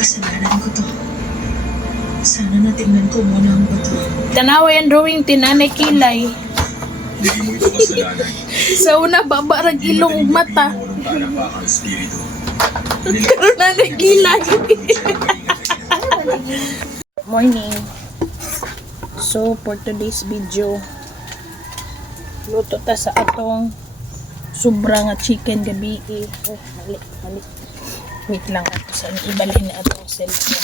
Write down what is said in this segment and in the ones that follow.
Kasalanan ko to. Sana natingnan ko muna ang bato. Tanawa yung drawing tinanay kilay. Hindi mo ito kasalanan. Sa una, babarag ilong ug mata. Walang palakpakang espiritu. Karoon na nagkilay. Morning. So, for today's video, luto ta sa atong sobra nga chicken gabi. Oh, mali. Wait lang ato sa ibalhin na atong cellphone.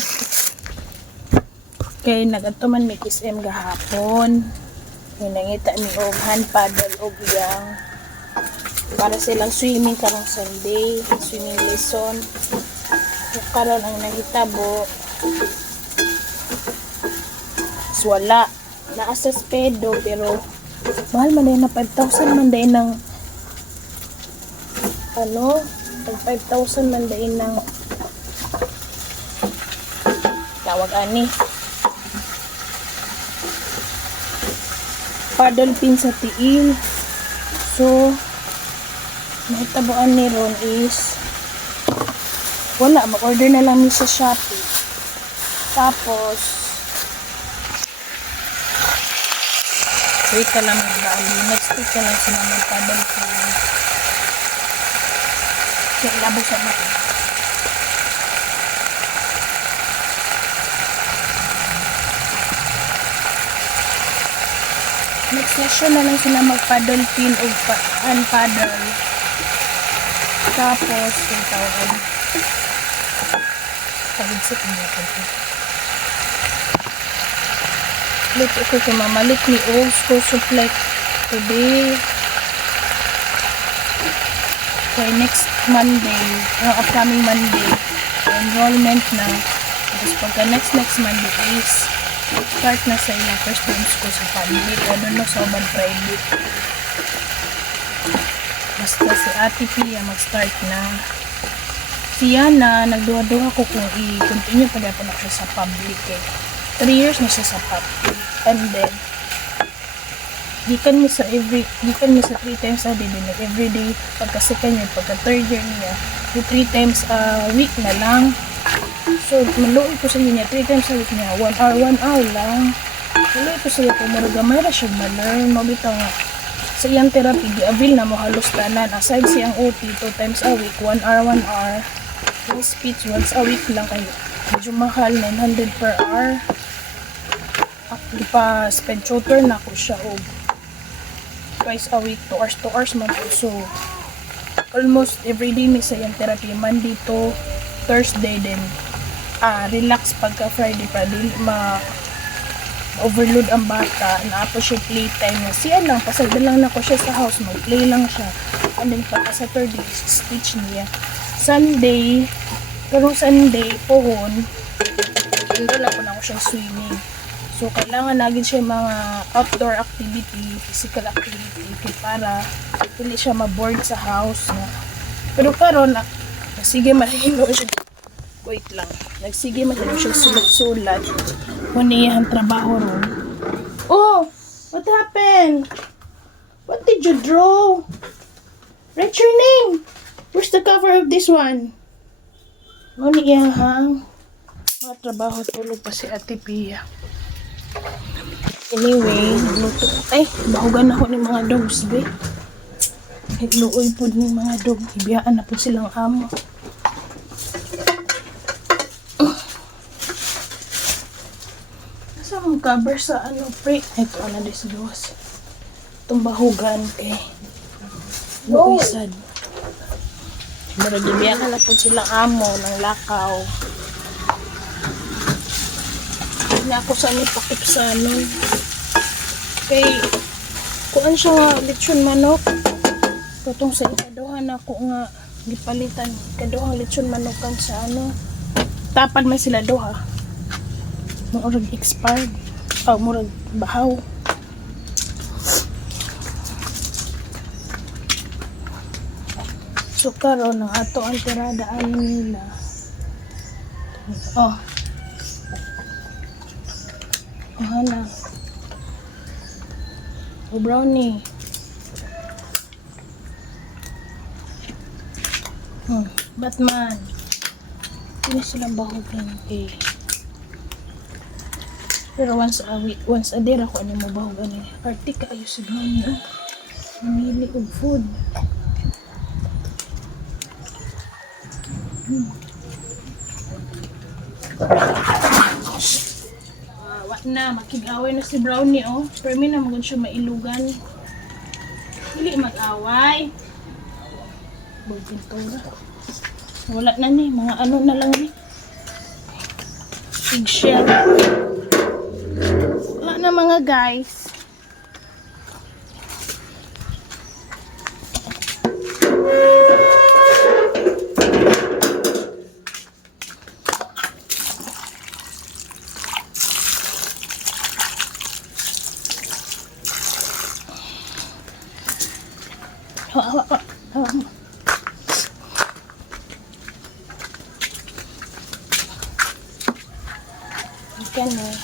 Okay, nag-ato man may SM gahapon. May nangita mi og hand paddle og yang para silang swimming karong Sunday, swimming lesson. Karon ang nahitabo wala naa sa spedo pero mahal man din na 5,000 man din ng ano, 5,000 man din ng tawag ani paddle pin sa tiil. So mahitabuan ni ron is wala, mag-order na lang ni sa Shopee. Tapos wait ka lang magbali. Next week ka lang sila magpaddle ko. Kaya labo sa mata. Next session na lang sila magpaddle pin o paddle. Tapos, yung tawag. Pagigsik niya ito. Luto ko kumamalik ni old school supply today. Okay, next Monday, upcoming Monday, enrollment na. Tapos pagka next Monday is start na sa ilang first time school sa public. O doon sa uban private. Basta si Ate Pia mag-start na. Siya na, nagduwa-duwa ko kung i-continue pa dapat na siya sa public eh. 3 years na siya sa public. And then, gikan mi sa 3 times a day din. Every day, pagka second year, pagka third year niya, 3 times a week na lang. So, maluoy ko sa niya, 3 times a week niya, 1 hour lang. Maluoy ko sa iyo, kung maragamay na siya ma-learn, mabitaw nga. Sa iyang therapy, di-avail na mo halos tanan. Aside siyang OT, 2 times a week, 1 hour. Yung speech, once a week lang kayo. Medyo mahal, 900 per hour. Ako pa sped tutor na ko siya og twice a week, 2 hours man po. So almost every day may sayang therapy, Monday to Thursday din. Relax pagka Friday pa din overload ang bata na po siya playtime na siya lang, pasagda lang na ko siya sa house, mag-play lang siya. And then pagka Saturday, speech niya. Sunday, karong Sunday pohon, enroll ako na ko siya swimming. So, kailangan lagi siya mga outdoor activity, physical activity, para hindi siya ma-board sa house. Pero karon sige mahilo siya. Wait lang. Nagsige mahilo siya sulat-sulat. Kuniya ang trabaho ron. Oh! What happened? What did you draw? Write your name! Where's the cover of this one? Kuniya hang mga trabaho, tulog pa si Ate Pia. Anyway, luto. Ay, bahugan ako ng mga dogs, be. Nagluoy po ng mga dog. Ibiyaan na po silang amo. Nasa ang cover sa ano, pre? Ito, ano, disluwas. Itong bahugan, eh. Luoy sad. Pero ibiyaan na po silang amo ng lakaw. Na ako sa nipakip sa ano. Kay kuan siya nga lechon manok. Katong sa ikaduhan ako nga gipalitan ikaduhang lechon manokan sa ano. Tapad man sila duha. Murag expired. Murag bahaw. So karon ang ato ang tirada ano nila. Oh. Hala. O brownie. Batman. Hindi sila bahugan. Okay. Pero once a week, once a day ako ano mo bahugan eh. Party ka ayo si Brownie. Oh. Mamili og food. Wala na, makig-away na si Brownie oh. Pero may na magod siya mailugan. Dili mag-away. Bagpintura. Wala na ni, mga ano na lang ni. Eggshell. Wala na mga guys. Hawa mo. Ikan eh.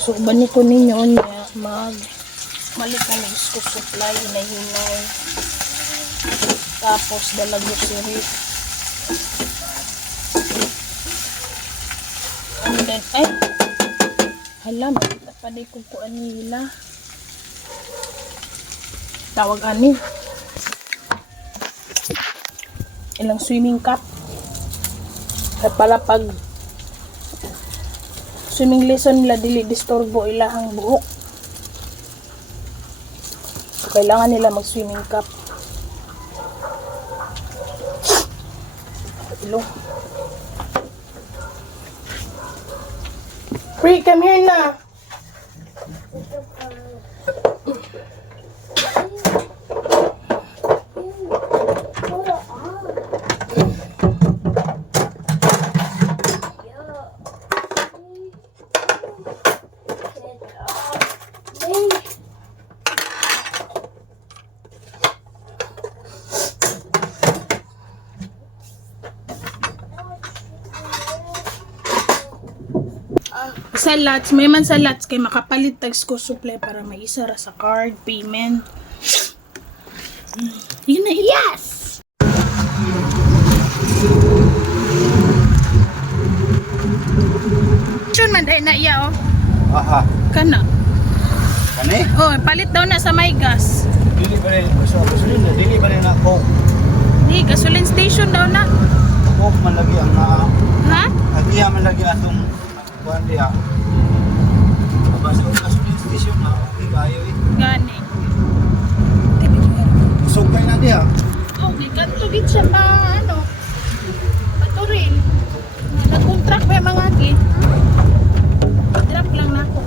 So, bani ko ninyo niya malikan ng school supply na hinay. Tapos, dalago sirit. And then, ay! Hala, makita pa di ko kuan nila. Tawag ani. Ilang swimming cap. At pala pag swimming lesson nila dili disturbo ilahang buhok. So, kailangan nila mag swimming cap. Ilo. Pre, come here na. Sa lots, may man sa lots kay makapalit tag school supply para may isa ra sa card payment. Yun na, yes! Sure man dahil na iya oh. Aha. Kana. Kani? Oh, palit daw na sa may gas. Dili ba rin, gasolin na, dili ba rin na coke? Di, gasoline station daw na. Coke man lagi ang Ha? nagiya man lagi atong kuhan diya. Basta ang gasolin station na, okay kayo eh. Gani. Usog kayo na diya. Oh, gigantugid siya pa ano. Paturin. Nag-contract pa yung mga agi. Drop lang na ako.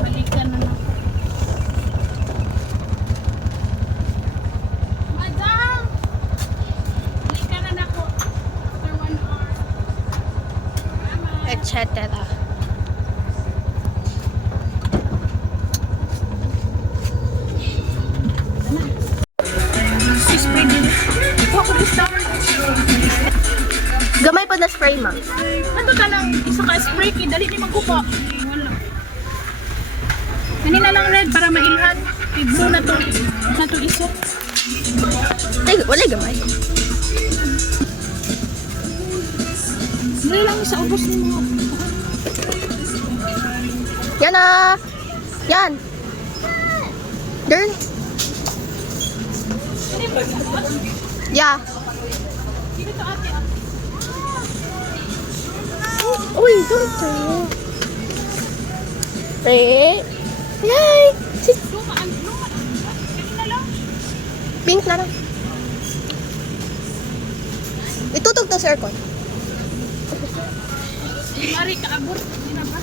Balikan na ako. Madam! Balikan na ako. After 1 hour. Etc. Gamay pa na spray, ma'am. Ano ka lang, isa ka spray kay dali ni magkupa. Wala. Kanina lang red para mailhan. Kay blue na to. Na to isa. Ay, wala gamay. Dali lang isa ubos ni mo. Yan na. Yan. Dern. Yeah. Dito to ate. Uy, don't turn. Pre. Yay! Luma. Kanina lang. Pink na lang. Itutog to sa aircon. Mari ka abot. Hindi na ba?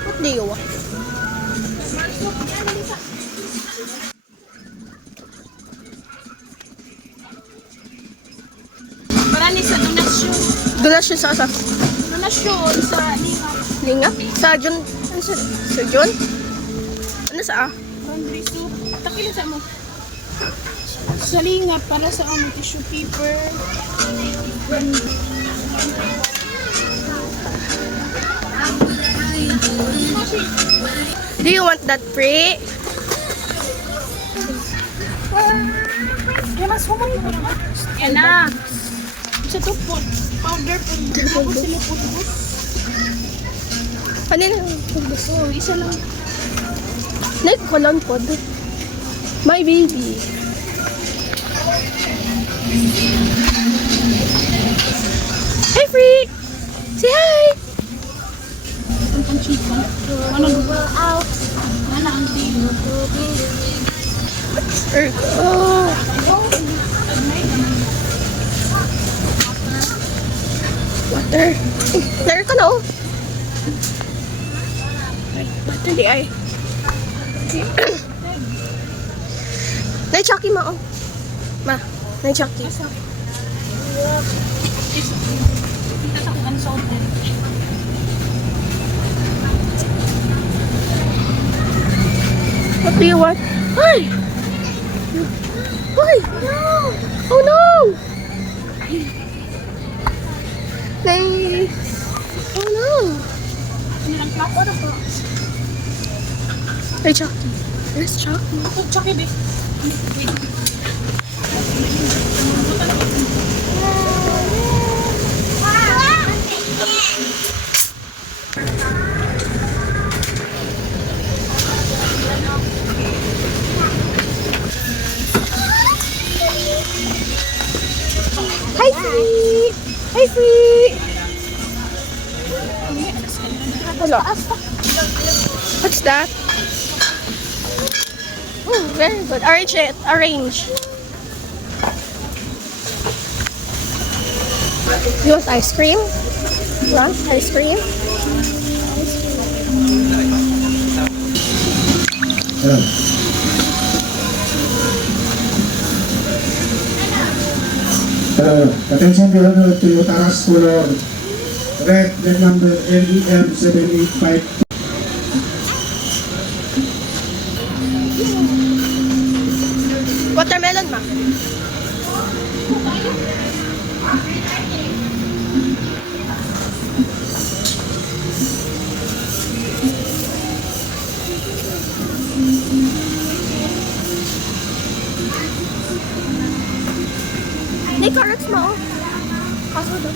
What do you want? Marani sa donasyon. Donasyon sa asa? Donasyon sa Linga. Linga? Sa John? Ano sa? Sa John? Ano sa ah? Laundry soup. Takilin sa mo. Sa Linga para sa tissue paper. Do you want that pre? Kaya mas humay mo lang. Yan na. Sa to po, powder po. Ako sila po. Ano na? So, isa lang. Like, walang pod. My baby. Hey, freak! Say hi! Ang chika. Ano ba? Ano ang tino? Oh. Water. Laro ka na, oh. Water di ay. Nay Chucky, ma, oh. Ma, nay Chucky. Ito sa kung ano sa hotel. What do you want? Hi! Hi! No! Oh no! Nay! Oh no! Ano lang clap? Ano po? Nay Chucky. Where's Chucky? Ito, Chucky, be. Hi, Free! Hi, Free! Hello. What's that? Oh, very good. Arrange it. Arrange. You want ice cream? You want ice cream? Attention driver to Taras Color, red number LEM 785. Watermelon, ma. May carrots, ma, oh. Kaso daw.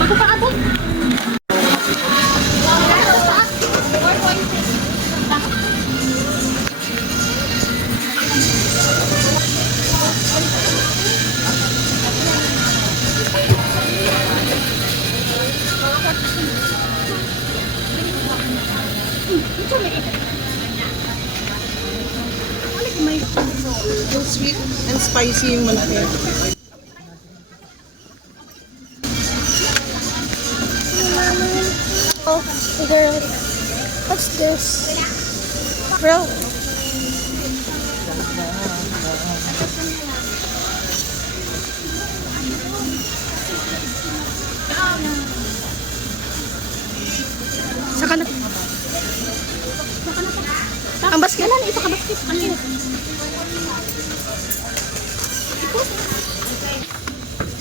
Magpapaabot. Yung sweet and spicy yung malaki. Oh, girl. What's this? Bro. Saka na. Ang basket. Ito ka basket. Ano yun?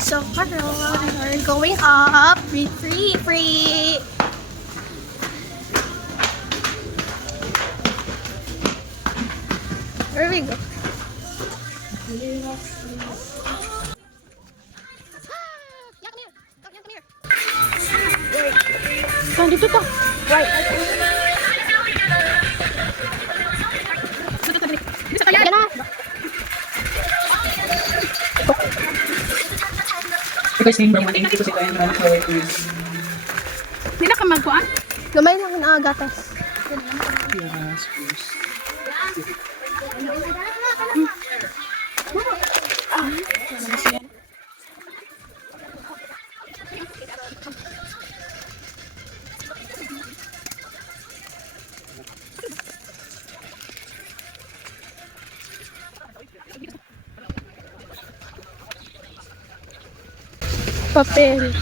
So, we're going up. Free, free, free. Where we go? Dito to. Right. Dito kaya. Yan na. Guys, yung brown natin dito si Kayan Brown Flower Trees. Hindi na ka magkuhan? Gamay lang na gatas. Yes, please. Papel.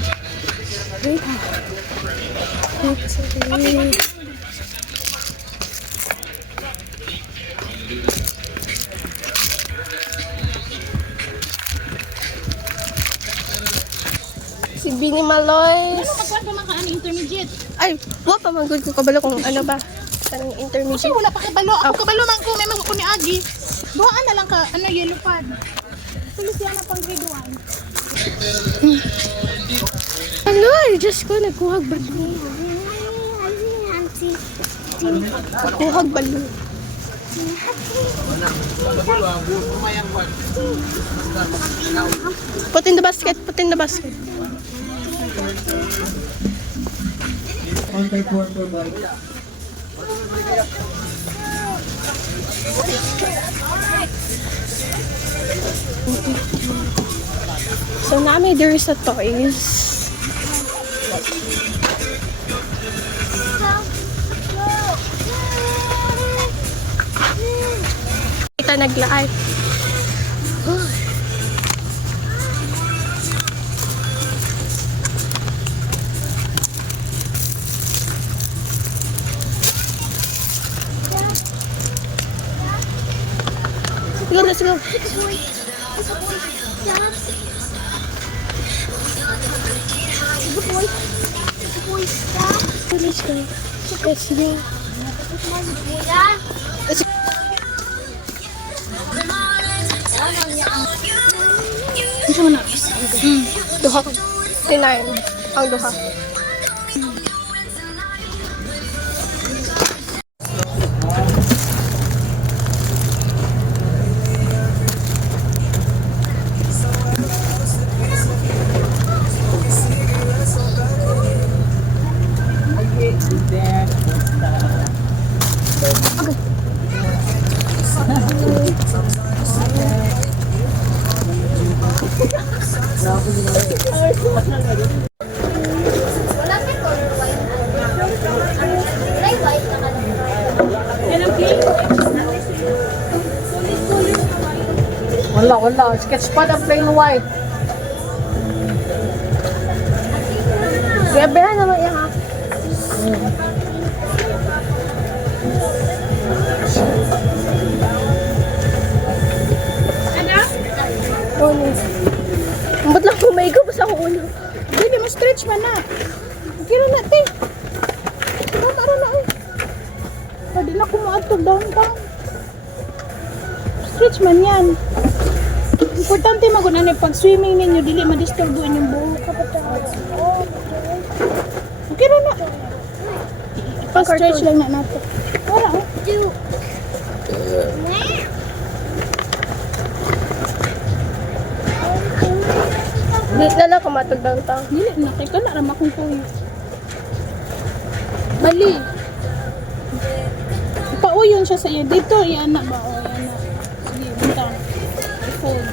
Bini Maloy. Magkuhan pa maka ano, intermediate. Ay, wa pa magud ko kabalo kung ano ba. Kanang Kasi intermediate. wala pa kabalo. Ako kabalo man ko, may mga ni Agi. Buhaan na lang ka, ano, yellow pad. Tulis yan na pang grade 1. Ano, ay, Diyos ko, nagkuhag balo. Nagkuhag balo. Put in the basket, put in the basket. Contact worker by So, nami, there is a toys. Kita naglaay. Let's go, let's go. Let's go. Let's go. Gusto mo na? Duha ko. Tinayin. Ang duha. Wala. Sketch pad ang plain white. Kaya behan naman yan ha. Oh, nice. Ba't lang kumaigay pa sa ulo? Hindi mo stretch man na. Kira na, te. Tama na eh. Pwede na kumaadto downtown. Stretch man yan. Importante magunan pag swimming ninyo, dili madisturbo inyong buhok. Okay na. Pa-stretch lang na nato. Wala oh. Di na lang kumatog downtown. Dili na kay kana ra makong kuyo. Bali. Pauyon siya sa iyo. Dito iyan na ba o yan na. Sige, bintang. Fold.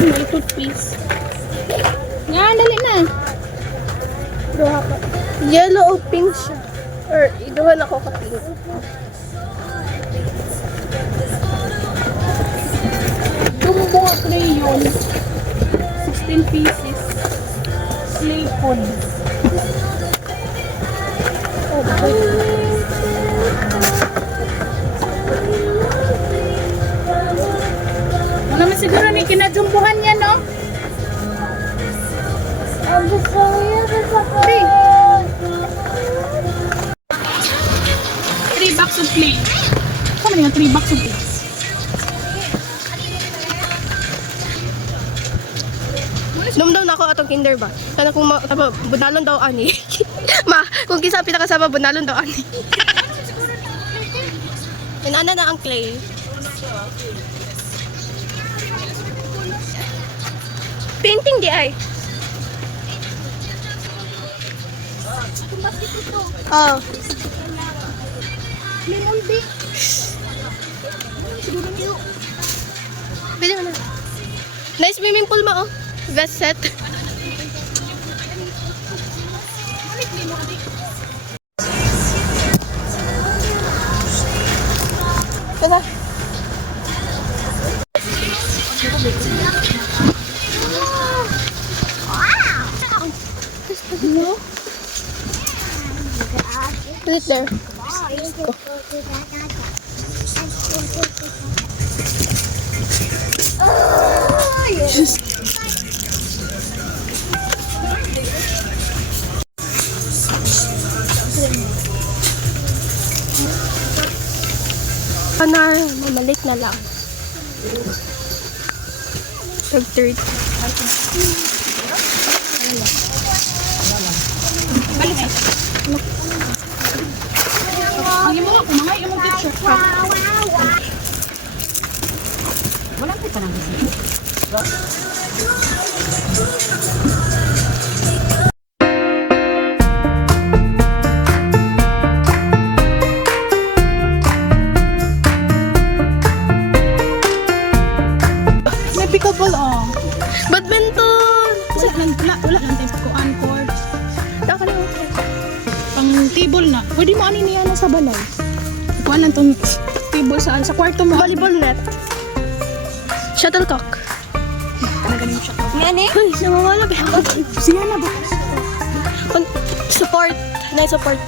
May toothpaste. Nga, dali na. Duha pa. Yellow o pink siya. Or, iduhan ako ka pink. Jumbo crayon. 16 pieces. Slay food. Oh, wala man siguro ni kinajumbuhan niya, no? Three box of play. Kama nga 3 box of play. Dumdum na ako atong kinder ba? Kana kung bunalon daw ani. Ma, kung kisa pinakasama bunalon daw ani. Inana na ang clay. Painting di ay. Oh. Pwede mo na. Nice swimming pool mo, oh. Vest set. Tara. Put it there. Go. Anar, mamalik na lang. 30. Ang imo nga, kumangay imong teacher. May pickleball oh. Badminton! Wala lang type ko court. Nakalimutan. Pang table na. Pwede mo ani niya na sa balay. Kuha lang tong table saan sa kwarto mo. Volleyball net. Shuttlecock. Ganun siya. Uy, nawawala ba? Siya na ba? Support. Na-support.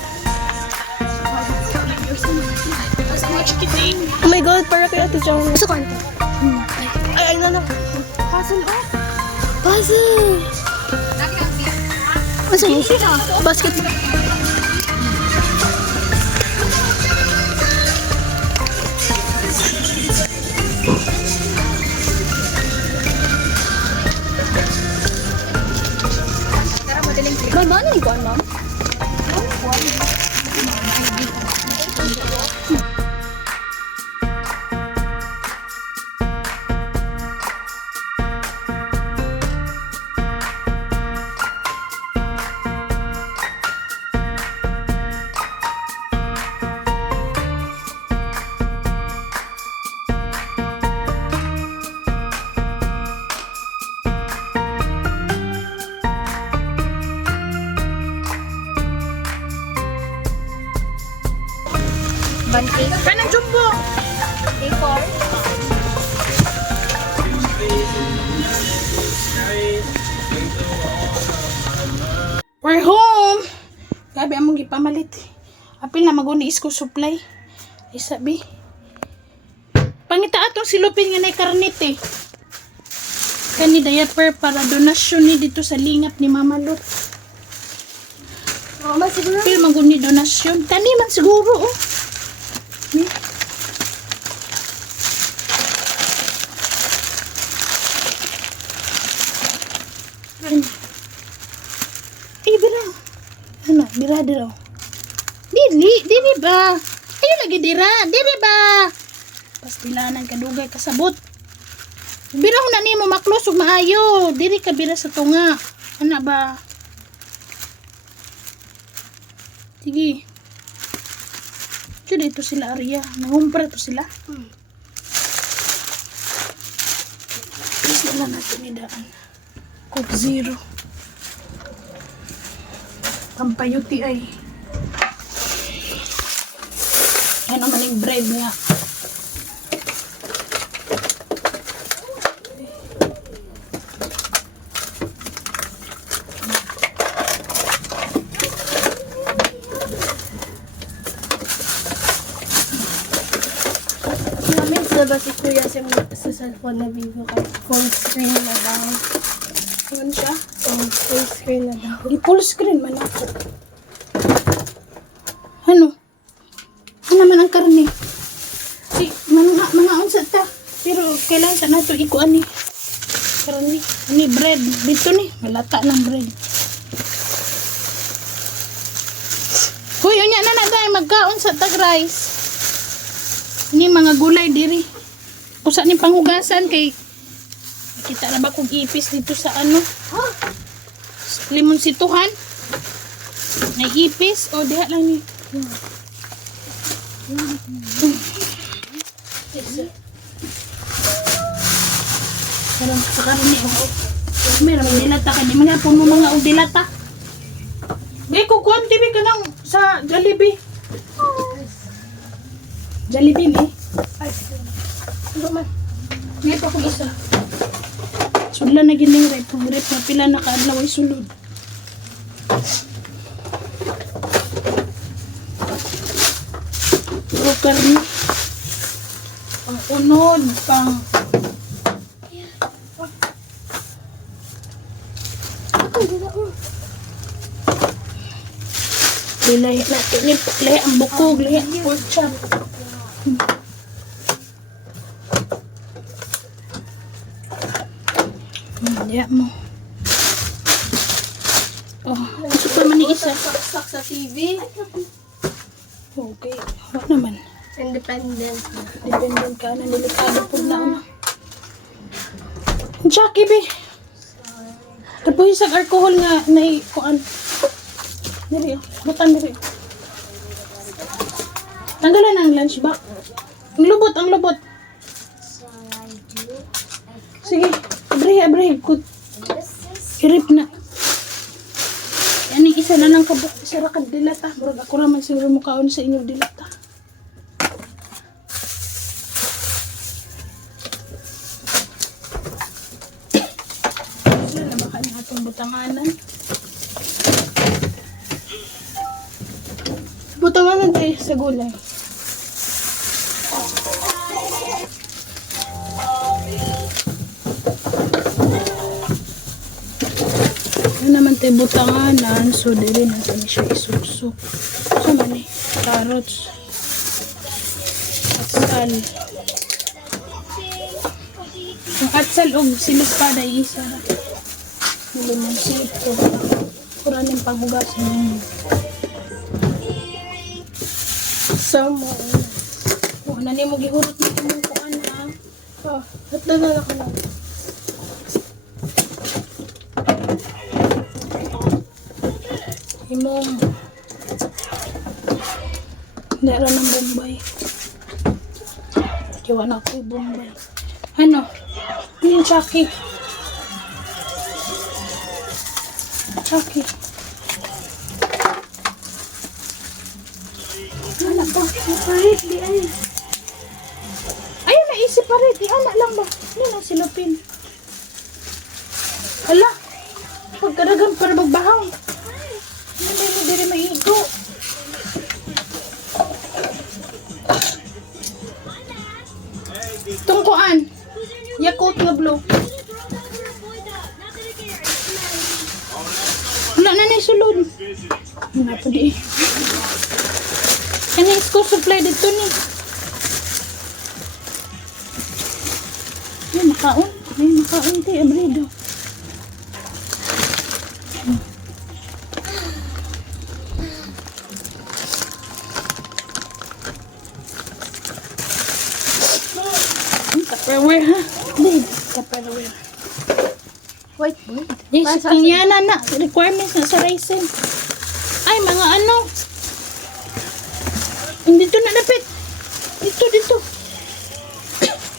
Oh my god, para kaya ito dyan. Gusto ko ito. Ay, na. Puzzle oh. Puzzle! Asa yun? Basket. Ma'am, ano yung kuwan, ma'am? Kanang jumbo. We're home. Gabi among gipamalit. Apil na maguni isko supply. Isabi. Pangita atong silupin nga nay karnit eh. Kani diaper para donasyon ni dito sa lingap ni Mama Lot. Mama, siguro. Apil maguni donasyon. Kani man siguro oh. Ni. Bira. Ano, bira dira. Dili ba? Ayo lagi dira, dili ba? Pas bilanan kadugay kasabot. Bira na nimo maklos ug maayo, diri ka bira sa tunga. Ana ba? Sige. Dito sila Arya, nangumpra to sila. Please na natin idaan. Coke Zero. Pampayuti ay. Ano man yung bread nga. Namin sa si Kuya sa cellphone na video ka. Full screen na daw. Ano siya? Full screen na daw. Di full screen man ako. Ano? Ano naman ang karne? Si, mga unsa ta. Pero kailangan ta nato ikuan ni. Karne. Ni bread. Dito ni. Malata ng bread. Hoy, unya na na dahil magkaon sa tag rice. Ini mga gulay diri. Kusa ni panghugasan kay kita na ba kung ipis dito sa ano? Limon situhan. May ipis o diha lang ni. Karang sa karne o. Meron may dilata kay di mga puno mga og dilata. May kukuan TV ka nang sa Jollibee. Jollibee eh. Ano man? May pa kong isa. Sudlan na gining rep. Kung rep na pila na kaadlaw ay sulod. Puro karne. Pang unod, pang Dilay natin ni lahi ang bukog, lahi ang pork chop. Diya mo. Oh, super man ni isa. Saksak sa TV. Okay, wala naman. Independent. Dependent ka na, delikado po na ano. Jackie, be. Tapos isang alcohol nga na kuan. Diri, butan diri. Tanggalan ang lunch bag. Ang lubot, ang lubot. Sige, abre, kut. Hirip na. Yan yung isa na lang kabuk. Isa ra kag dilata. Murag ako raman siguro mukaon sa inyo dilata. Sila na baka ng atong butanganan. Butanganan tayo sa gulay. Ano naman tayo butanganan, so dili na kami siya isusok. So man eh, carrots, atsal. Yung atsal o silispada isa na. Limang sito. Kuranin paghugasan ninyo. Samo. Oh, nani mo gihurot na ito mong kuan na. Oh, hatdagan ako lang. Imong dara ng Bombay. Kiwa na ako yung Bombay. Ano? Yung Chucky. Chucky. Anak ba? Parit, di ay. Ayun, naisip parit. Di anak lang ba? Yan ang silupin. Hala. Pagkadagan para magbahaw. Hindi mo diri maigo. Tungkuan. Yakult nga blue. Wala na na sulod. Wala pa di. Ano yung school supply dito ni? Ay, makaon. Ay, makaon tayo. Abrido. Tupperware ha? Hindi, Tupperware. Whiteboard. Yes, kung yan na, requirements na sa racing. Ay, mga ano. Dito na napit. Dito.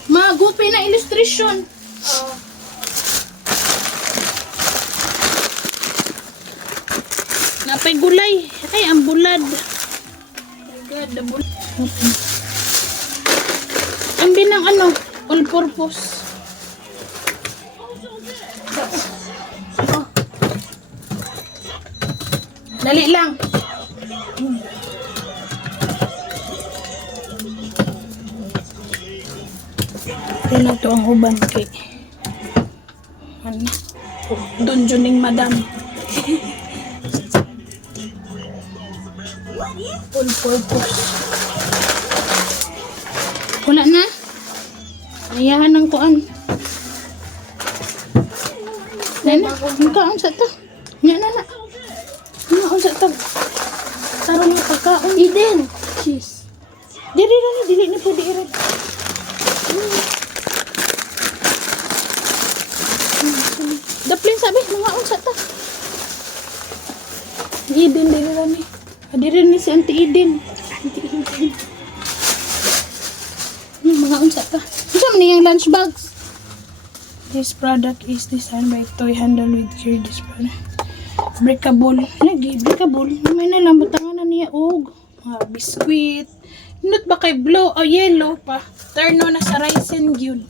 Mga gupi na illustration. Napay gulay. Ay, ang bulad. Oh my God, the bulad. Ang binang ano, all purpose. Oh. Dali lang. Ito na ito ang uban kay ano, dunjuning madam. All purpose. Wala na. Ayahan ng kuan. Nana, ang sa ta. Nana. Ang sa ta. Tarong yung pagkaon. Eden. Cheese. Dili na pwede iran. Daplin sabi, mga unsa ta. Eden, dili na ni. Dili ni si Auntie Eden. Mga unsa ta. Unsa man yung lunch bags? This product is designed by Toy Handle with Care this product. Breakable. Lagi, breakable. May nalang butangan na niya og biskuit. Not ba kay blue o yellow pa? Turno na sa rice and gyud.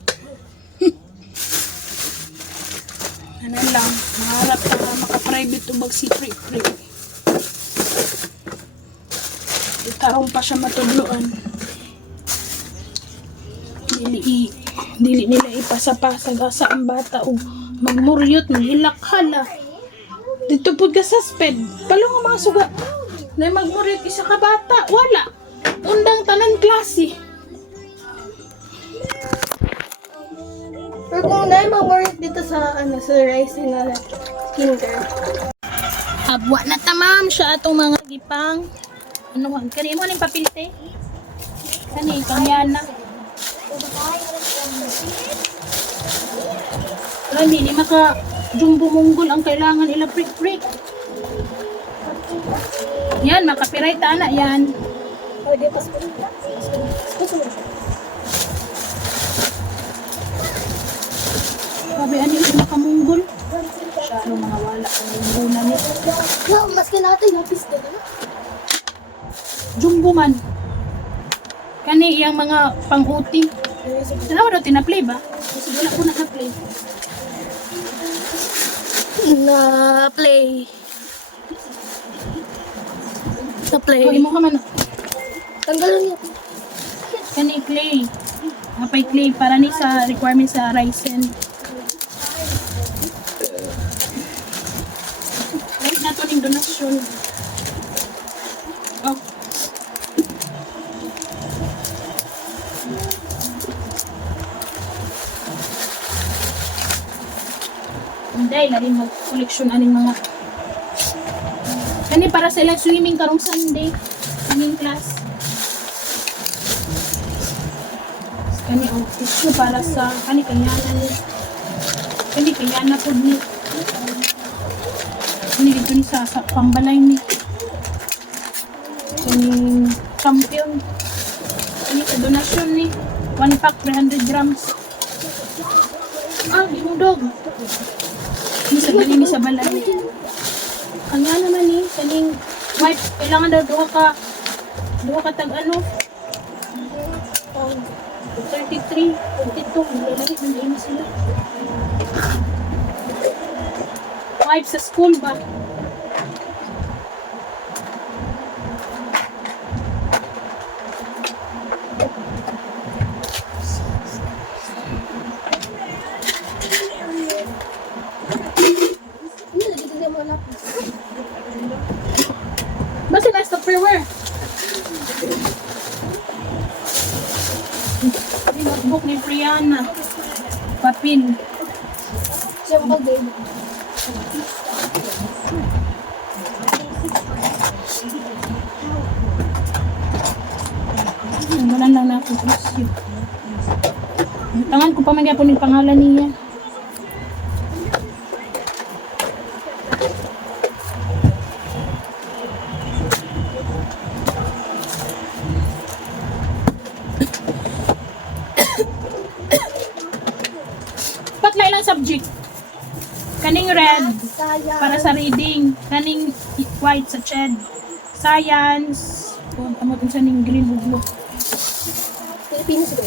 Ano lang, maharap ka maka-private o mag-si-free. Itarong pa siya matudloan. Dili nila ipasa-pasag asa ang bata o magmuryot, maghilak hala. Dito po ka suspend. Palo nga mga suga. Na magmurit isa ka bata. Wala. Undang tanan klase. Pero kung na mag-work dito sa sa rice na kinder. Abwa na tamam siya atong mga gipang. Ano man, kani mo ning papilte. Kani kanya na. Pero hindi maka jumbo munggol ang kailangan ila prick-prick. Yan, makapiray ta na yan. Sabi ani ito makamunggol. Siya ano mga wala kung muna ni. Wow, mas natin lapis ka na. Jumbo man. Kani iyang mga pang-uti. Saan daw tinaplay ba? Kasi wala ko na-play. Na-play. Na-play. Kali mo ka man. Tanggalan niya. Kani clay. Napay clay para ni sa requirement sa Ryzen. Wait na to ning donasyon. Oh. Hindi, lagi mag-collection aning mga kani para sa ilang swimming karong Sunday. Swimming class. Kani ang tissue para sa kani kanyanan ni. Kani kanyana pod ni. Kani dito ni sa pambalay ni. Kani champion. Kani sa donasyon ni. 1 pack 300 grams. Ah, imudog. Ni sa dali ni sa balay. Kanya naman ni kaning wipe kailangan daw duha ka tag ano 33, 42, lalagay ng ina sila. Wipe sa school ba? Basta na Tupperware. Notebook ni Brianna. Papel. Siya mo kag-game. Wala lang na ako presyo. Tangan ko pa man gyapon ning pangalan niya. Patla ilang subject. Kaning red para sa reading, kaning white sa CHED. Science, kung tamo sa ning green ug blue. Pilipinas ba?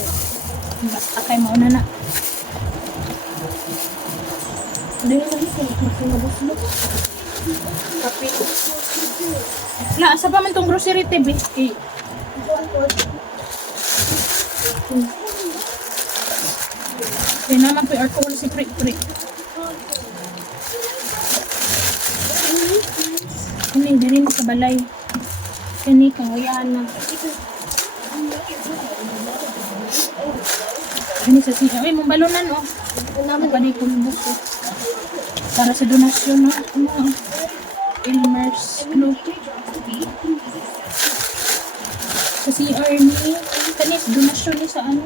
Basta kay mauna na. Dili na ito, magsinabos mo. Kape. La, asa pa man tong grocery TV? Eh. Kaya naman po yung alcohol si Prik-Prik. Kani, dili na sa balay. Kani, kawayan na. Kani sa siya. Ay, mong balonan, oh. Napaday ko ng buko. Para sa donasyon, no? Ano, Elmer's Club. Sa CR ni, kani, donasyon ni sa ano.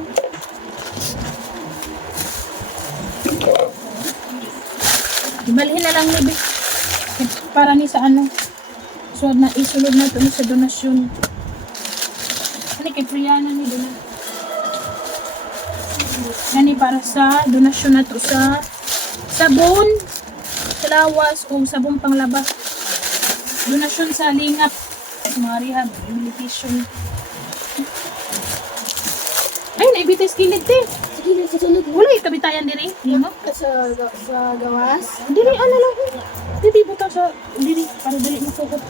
Ibalhin na lang ni para ni sa ano. So, na isulod na ito ni sa donasyon. Ano kay Priana ni doon. Gani para sa donasyon na ito sa sabon, sa lawas o sabon panglabas. Donasyon sa lingap, mga rehabilitation. Ay, naibitis kilid eh. Sige, sa sunod. Wala yung kabitayan diri. Hindi mo? Sa gawas. Dili, ano lang. Dili, buta sa... Dili, para dili masukot.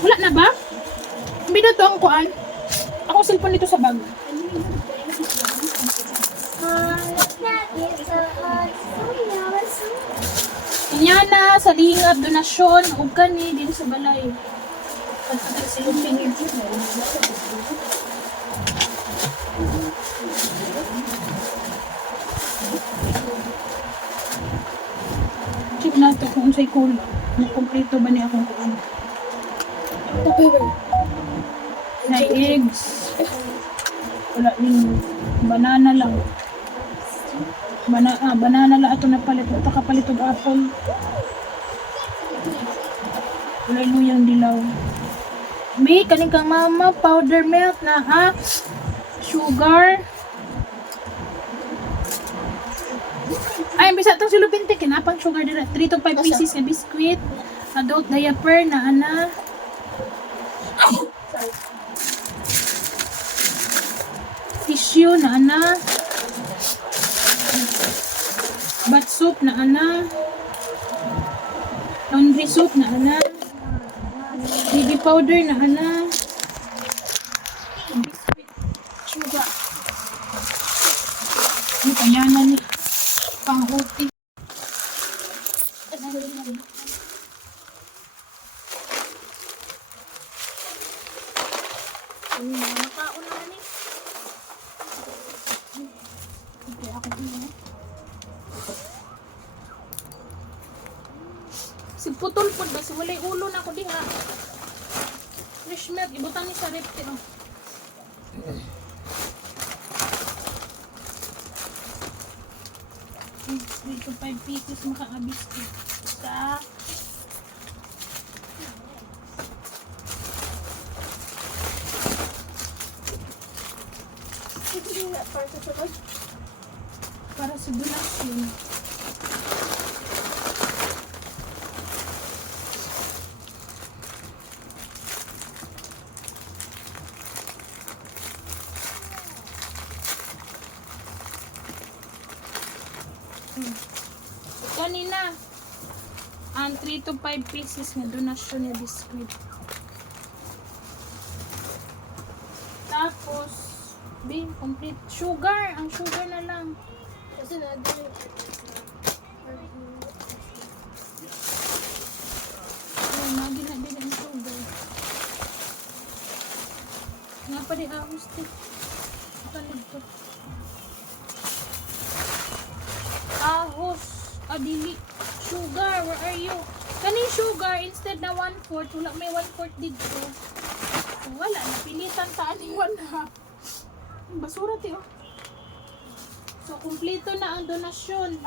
Wala na ba? Hindi na to ang kuan. Ako cellphone dito sa bag. Inyana sa lingap donasyon ug kani din sa balay. Pagkatag silupin yun. Check na to kung sa'y kulang. Nakompleto ba niya akong kulang? Na eggs. Wala yung banana lang. Banana lang ato na palit. Ito kapalit og apple. Wala luyang dilaw. May kaning kang mama powder milk na ha. Sugar. Ay, bisa itong silupinte. Kinapang sugar dira. 3 to 5 pieces na biscuit. Adult diaper na ana. Tissue na ana. Bath soap na ana. Laundry soap na ana. Baby powder na ana. Biscuit. Sugar. Ano kaya na ni? Pang-uti. Nakaon na ni. Okay, ako din. Si putol po ba? Si walay ulo na ako diha. Fresh milk. Ibutang ni sa repte. Oh. Dito 5 pieces makaabiscuit. Sa para sa donasyon. Kanina ang 3 to 5 pieces na donasyon na biscuit. Tapos complete sugar. Ang sugar na lang. Kasi na din. Ay, magi na din ang sugar. Nga pa rin ahos din. Talog to. Ahos. Adili. Sugar, where are you? Kaning sugar, instead na 1/4, wala may 1/4 dito. Wala, napilitan ta aning 1/2. Basura ti oh. So, kumpleto na ang donasyon.